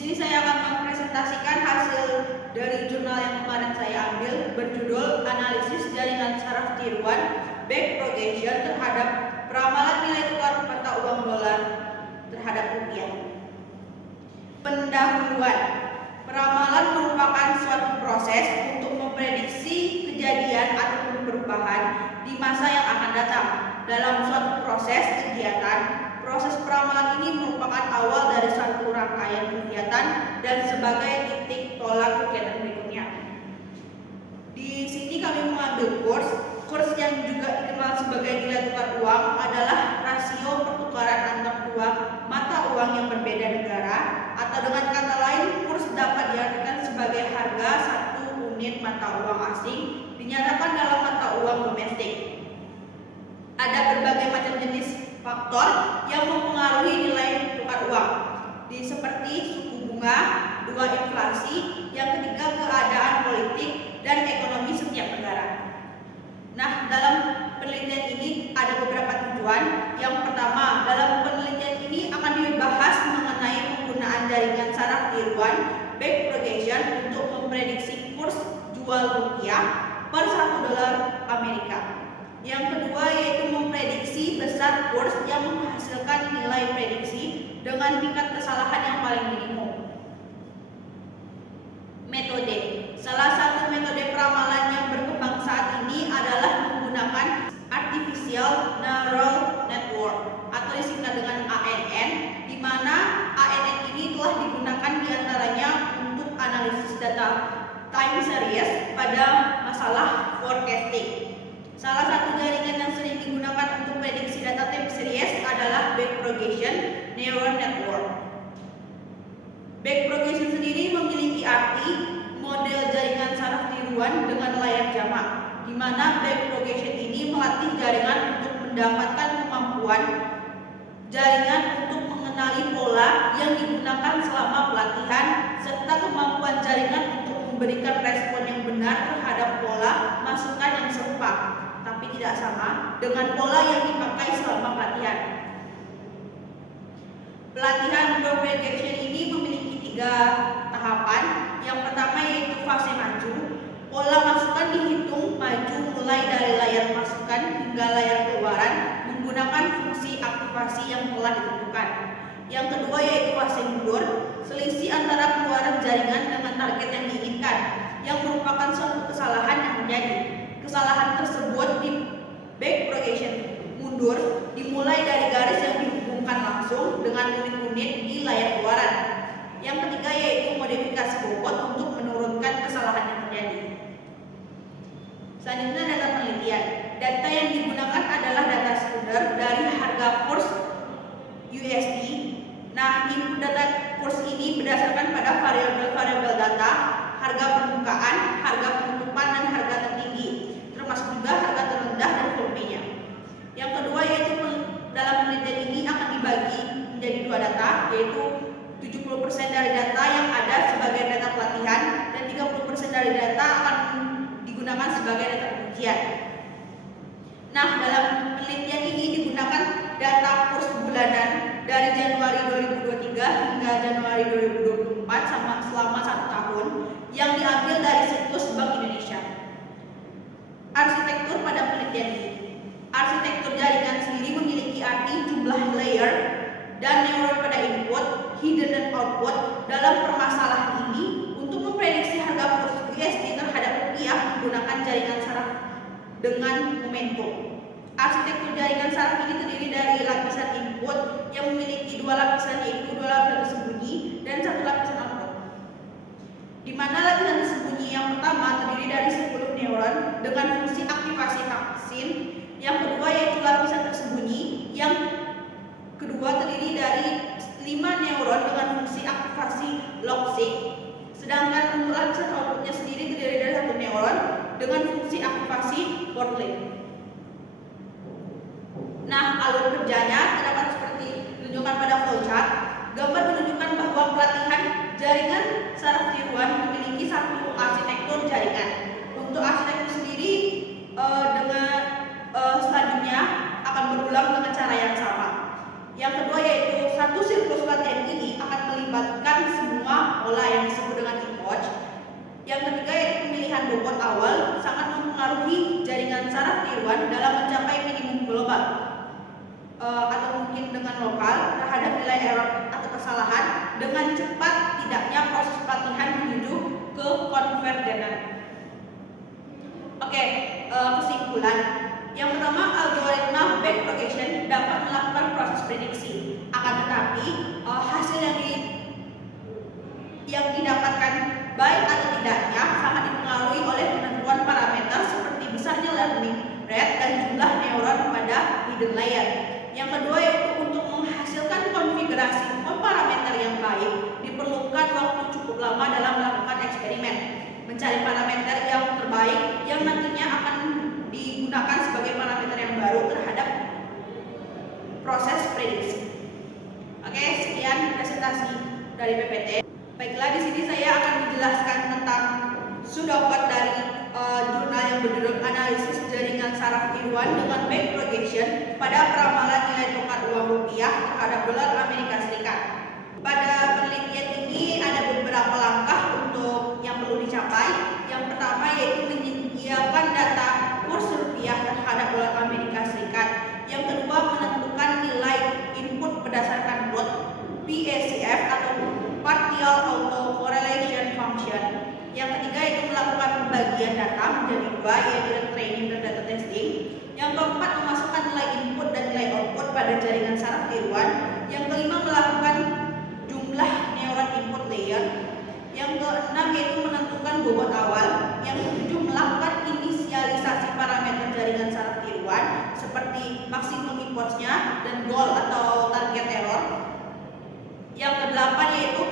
sini saya akan mempresentasikan hasil dari jurnal yang kemarin saya ambil berjudul Analisis Jaringan Saraf Tiruan Backpropagation terhadap Peramalan Nilai Tukar Mata Uang Dolar terhadap rupiah. Pendahuluan. Peramalan merupakan suatu proses untuk memprediksi kejadian ataupun perubahan di masa yang akan datang. Dalam suatu proses kegiatan, proses peramalan ini merupakan awal dari suatu rangkaian kegiatan dan sebagai titik tolak kegiatan berikutnya. Di sini kami mengambil kurs yang juga dikenal sebagai nilai tukar uang adalah rasio pertukaran antar dua mata uang yang berbeda negara, atau dengan kata lain, kurs dapat diartikan sebagai harga satu unit mata uang asing dinyatakan dalam mata uang domestik. Ada berbagai macam jenis faktor yang mempengaruhi nilai tukar uang, seperti suku bunga, dua inflasi, yang ketiga keadaan politik dan ekonomi setiap negara. Nah, dalam penelitian ini ada beberapa tujuan. Yang pertama, dalam penelitian ini akan dibahas mengenai penggunaan jaringan saraf tiruan backpropagation untuk memprediksi kurs jual rupiah per 1 dolar Amerika. Yang kedua yaitu memprediksi besar kurs yang menghasilkan nilai prediksi dengan tingkat kesalahan yang paling minimum. Metode. Salah satu metode peramalan yang berkembang saat ini adalah menggunakan Artificial Neural Network atau disingkat dengan ANN, di mana ANN ini telah digunakan diantaranya untuk analisis data time series pada masalah forecasting. Salah satu jaringan yang sering digunakan untuk prediksi data time series adalah Backpropagation Neural Network. Backpropagation sendiri memiliki arti model jaringan saraf tiruan dengan layar jamak, di mana backpropagation ini melatih jaringan untuk mendapatkan kemampuan jaringan untuk mengenali pola yang digunakan selama pelatihan, serta kemampuan jaringan untuk memberikan respon yang benar terhadap pola masukan yang serupa, tapi tidak sama dengan pola yang dipakai selama pelatihan. Pelatihan backpropagation ini memiliki 3 tahapan. Yang pertama yaitu fase maju. Pola masukan dihitung maju mulai dari layar masukan hingga layar keluaran menggunakan fungsi aktivasi yang telah ditentukan. Yang kedua yaitu fase mundur, selisih antara keluaran jaringan dengan target yang diinginkan, yang merupakan suatu kesalahan yang terjadi. Kesalahan tersebut di backpropagation mundur dimulai dari garis yang dihubungkan langsung dengan unit-unit di layar keluaran. Yang ketiga yaitu modifikasi bobot untuk menurunkan kesalahan yang terjadi. Selanjutnya data penelitian. Data yang digunakan adalah data sekunder dari harga kurs USD. Nah, input data kurs ini berdasarkan pada variabel-variabel data, harga permukaan, harga penutupan, dan harga tertinggi, termasuk juga harga terendah dan volumenya. Yang kedua yaitu dalam penelitian ini akan dibagi menjadi 2 data, yaitu 70% dari data yang ada sebagai data pelatihan dan 30% dari data akan digunakan sebagai data pengujian. Nah, dalam penelitian ini digunakan data kurs bulanan dari Januari 2023 hingga Januari 2024 selama 1 tahun yang diambil dari situs Bank Indonesia. Arsitektur pada penelitian ini. Arsitektur jaringan sendiri memiliki arti jumlah layer dan neuron pada input, hidden dan output. Dalam permasalahan ini, untuk memprediksi harga kurs USD terhadap rupiah menggunakan jaringan saraf dengan momentum. Arsitektur jaringan saraf ini terdiri dari lapisan input yang memiliki 2 lapisan, yaitu 2 lapisan tersembunyi dan 1 lapisan output. Di mana lapisan tersembunyi yang pertama terdiri dari 10 neuron dengan fungsi aktivasi taksin. Yang kedua yaitu lapisan tersembunyi yang kedua terdiri dari 5 neuron dengan fungsi aktivasi loxing. Sedangkan untuk lapisan outputnya sendiri terdiri dari 1 neuron dengan fungsi aktivasi portlet. Nah, alur kerjanya terdapat seperti ditunjukkan pada flowchart. Gambar menunjukkan bahwa pelatihan jaringan saraf tiruan memiliki satu arsitektur jaringan. Untuk arsitektur sendiri selanjutnya akan berulang dengan cara yang sama. Yang kedua yaitu satu siklus latihan ini akan melibatkan semua pola yang disebut dengan epoch. Yang ketiga yaitu pemilihan bobot awal sangat mempengaruhi jaringan saraf tiruan dalam mencapai minimum global atau mungkin dengan lokal terhadap nilai error atau kesalahan dengan cepat tidaknya proses pelatihan menuju ke konvergenan. Oke, kesimpulan. Yang pertama, algoritma backpropagation dapat melakukan proses prediksi. Akan tetapi, hasil yang didapatkan baik atau tidaknya sangat dipengaruhi oleh penentuan parameter seperti besarnya learning rate dan jumlah neuron pada hidden layer. Yang kedua yaitu untuk menghasilkan konfigurasi parameter yang baik diperlukan waktu cukup lama dalam melakukan eksperimen, mencari parameter yang terbaik yang nantinya akan digunakan sebagai parameter yang baru terhadap proses prediksi. Oke, sekian presentasi dari PPT. Baiklah, di sini saya akan menjelaskan tentang pseudocode dari jurnal yang berjudul Analisis Jaringan Saraf Tiruan dengan Backpropagation pada Peramalan Nilai Tukar Uang Rupiah terhadap Dolar Amerika Serikat. Pada penelitian ini ada beberapa langkah untuk yang perlu dicapai. Yang pertama yaitu menyediakan data kurs rupiah terhadap dolar Amerika Serikat. Yang kedua menentukan nilai input berdasarkan plot PACF atau Partial Auto Correlation Function. Yang ketiga itu melakukan pembagian data menjadi dua, yaitu training dan data testing. Yang keempat memasukkan nilai input dan nilai output pada jaringan saraf tiruan. Yang kelima melakukan jumlah neuron input layer. Yang keenam yaitu menentukan bobot awal. Yang ketujuh melakukan inisialisasi parameter jaringan saraf tiruan seperti maksimum inputnya dan goal atau target error. Yang kedelapan yaitu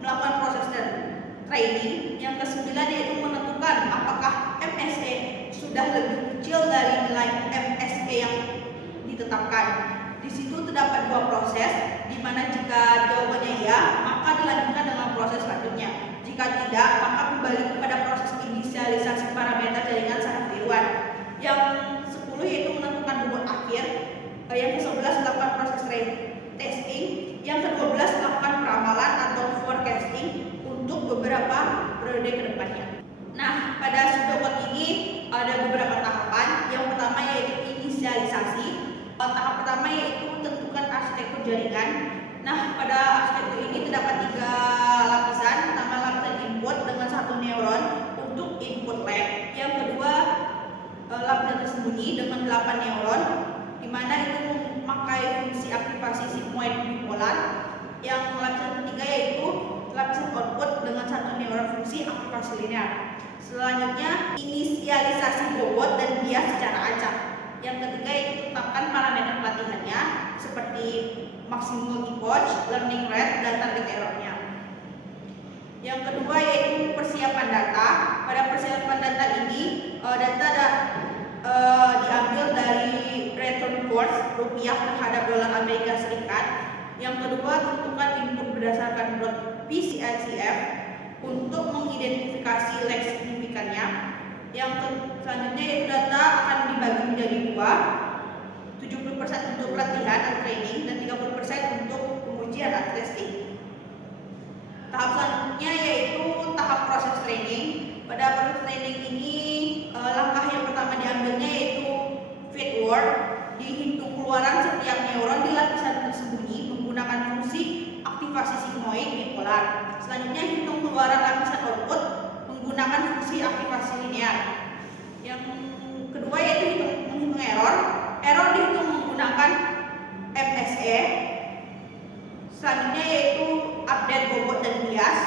melakukan proses training. Yang kesembilan yaitu menentukan apakah MSE sudah lebih kecil dari nilai MSE yang ditetapkan. Di situ terdapat dua proses, di mana jika jawabannya ya, maka dilanjutkan dengan proses selanjutnya. Jika tidak, maka kembali kepada proses inisialisasi parameter jaringan saraf tiruan. Yang 10 yaitu menentukan bobot akhir. Yang ke-11 melakukan proses testing. Yang ke-12 melakukan peramalan atau forecasting untuk beberapa periode ke depannya. Nah, pada pseudocode ini ada beberapa tahapan. Yang pertama yaitu inisialisasi. Tahap pertama yaitu tentukan arsitektur jaringan. Nah, pada arsitektur ini terdapat 3 lapisan. Pertama lapisan input dengan 1 neuron untuk input lag. Yang kedua lapisan tersembunyi dengan 8 neuron, di mana itu memakai fungsi aktivasi sigmoid bipolar. Yang lapisan ketiga yaitu lapisan output dengan 1 neuron fungsi aktivasi linear. Selanjutnya inisialisasi bobot dan bias secara acak. Yang ketiga yaitu tetapkan parameter pelatihannya seperti maksimum epoch, learning rate, dan target errornya. Yang kedua yaitu persiapan data. Pada persiapan data ini data diambil dari return course rupiah terhadap dolar Amerika Serikat. Yang kedua tentukan input berdasarkan plot PCF untuk mengidentifikasi lag signifikannya. Yang selanjutnya yaitu data akan dibagi menjadi dua, 70% untuk pelatihan atau training dan 30% untuk pengujian atau testing. Tahap selanjutnya yaitu tahap proses training. Pada proses training ini langkah yang pertama diambilnya yaitu feed word, dihitung keluaran setiap neuron di lapisan tersembunyi menggunakan fungsi aktivasi sigmoid bipolar. Selanjutnya hitung keluaran lapisan output menggunakan fungsi aktivasi linear. Yang kedua yaitu menghitung error. Error dihitung menggunakan MSE. Selanjutnya yaitu update bobot dan bias.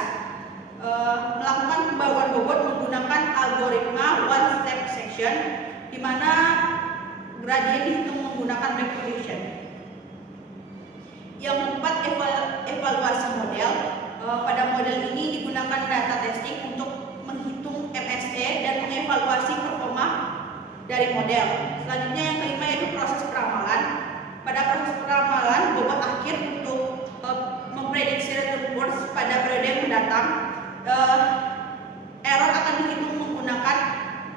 Melakukan pembawaan bobot menggunakan algoritma one step section, di mana gradien dihitung menggunakan backpropagation. Yang keempat evaluasi model. Pada model ini digunakan data testing untuk menghitung MSE dan mengevaluasi performa dari model. Selanjutnya yang kelima yaitu proses peramalan. Pada proses peramalan bobot akhir untuk memprediksi return course pada periode yang mendatang. Error akan dihitung menggunakan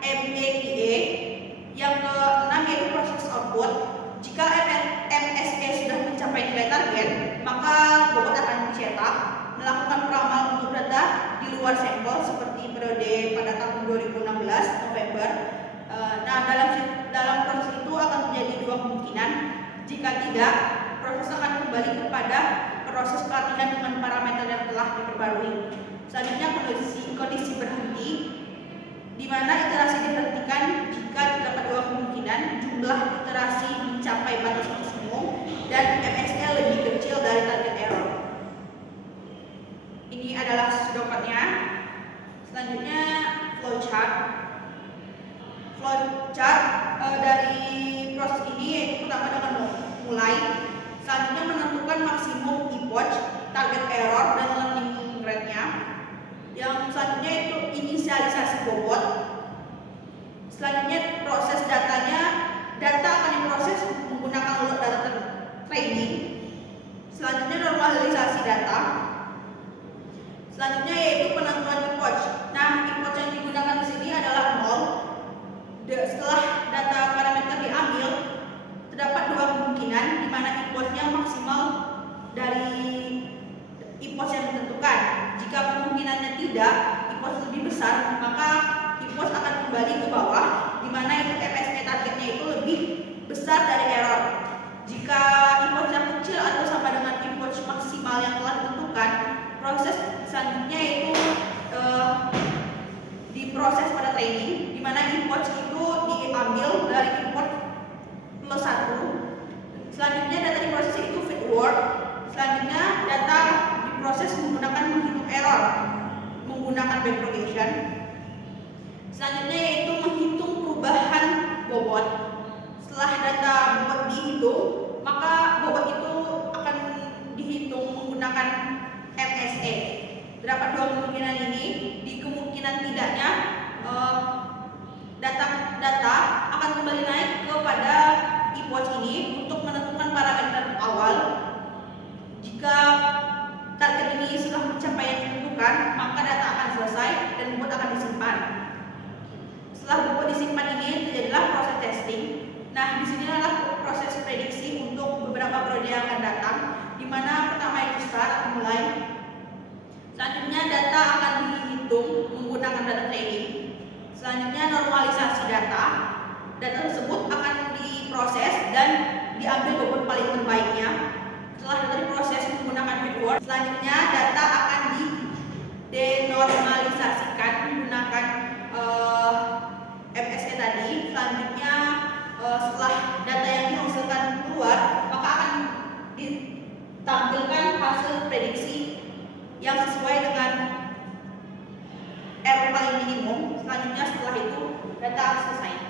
MAPA. Yang keenam yaitu proses output. Jika MSE sudah mencapai nilai target, maka bobot akan dicetak. Melakukan peramal untuk data luar sampel seperti periode pada tahun 2016 November. Nah, dalam proses itu akan terjadi dua kemungkinan. Jika tidak, proses akan kembali kepada proses pelatihan dengan parameter yang telah diperbarui. Selanjutnya kondisi berhenti, di mana iterasi diberhentikan jika terdapat dua kemungkinan: jumlah iterasi mencapai batas maksimum dan MSE lebih kecil dari target error. Ini adalah sedokatnya. Selanjutnya flowchart. Flowchart dari proses ini yaitu pertama dengan mulai, selanjutnya menentukan maksimum epoch, target error dan learning rate-nya. Yang selanjutnya itu inisialisasi bobot. Selanjutnya proses datanya, data akan diproses menggunakan load data training. Selanjutnya normalisasi data. Selanjutnya yaitu penentuan epoch. Nah, epoch yang digunakan di sini adalah 0. Setelah data parameter diambil, terdapat dua kemungkinan di mana epoch-nya maksimal dari epoch yang ditentukan. Jika kemungkinannya tidak, epoch lebih besar, maka epoch akan kembali ke bawah, di mana itu MSE targetnya itu lebih besar dari error. Jika epoch yang kecil atau sama dengan epoch maksimal yang telah ditentukan, proses selanjutnya itu diproses pada training, di mana epoch itu diambil dari epoch plus 1. Selanjutnya data diproses itu feedword. Selanjutnya data diproses menggunakan menghitung error menggunakan backpropagation. Selanjutnya yaitu menghitung perubahan bobot. Setelah data bobot dihitung, maka bobot itu akan dihitung menggunakan MSE. Terdapat dua kemungkinan ini. Di kemungkinan tidaknya, data akan kembali naik kepada epoch ini untuk menentukan parameter awal. Jika target ini sudah mencapai yang ditentukan, maka data akan selesai dan bobot akan disimpan. Setelah bobot disimpan ini, terjadilah proses testing. Nah, di sini adalah proses prediksi untuk beberapa periode yang akan datang, di mana pertama itu start atau mulai. Selanjutnya data akan dihitung menggunakan data training. Selanjutnya normalisasi data. Data tersebut akan diproses dan diambil bobot paling terbaiknya. Setelah data diproses menggunakan feedword, selanjutnya data akan denormalisasikan menggunakan MSE tadi. Selanjutnya setelah data yang dihasilkan keluar, maka akan ditampilkan hasil prediksi yang sesuai dengan error paling minimum. Selanjutnya setelah itu data selesai.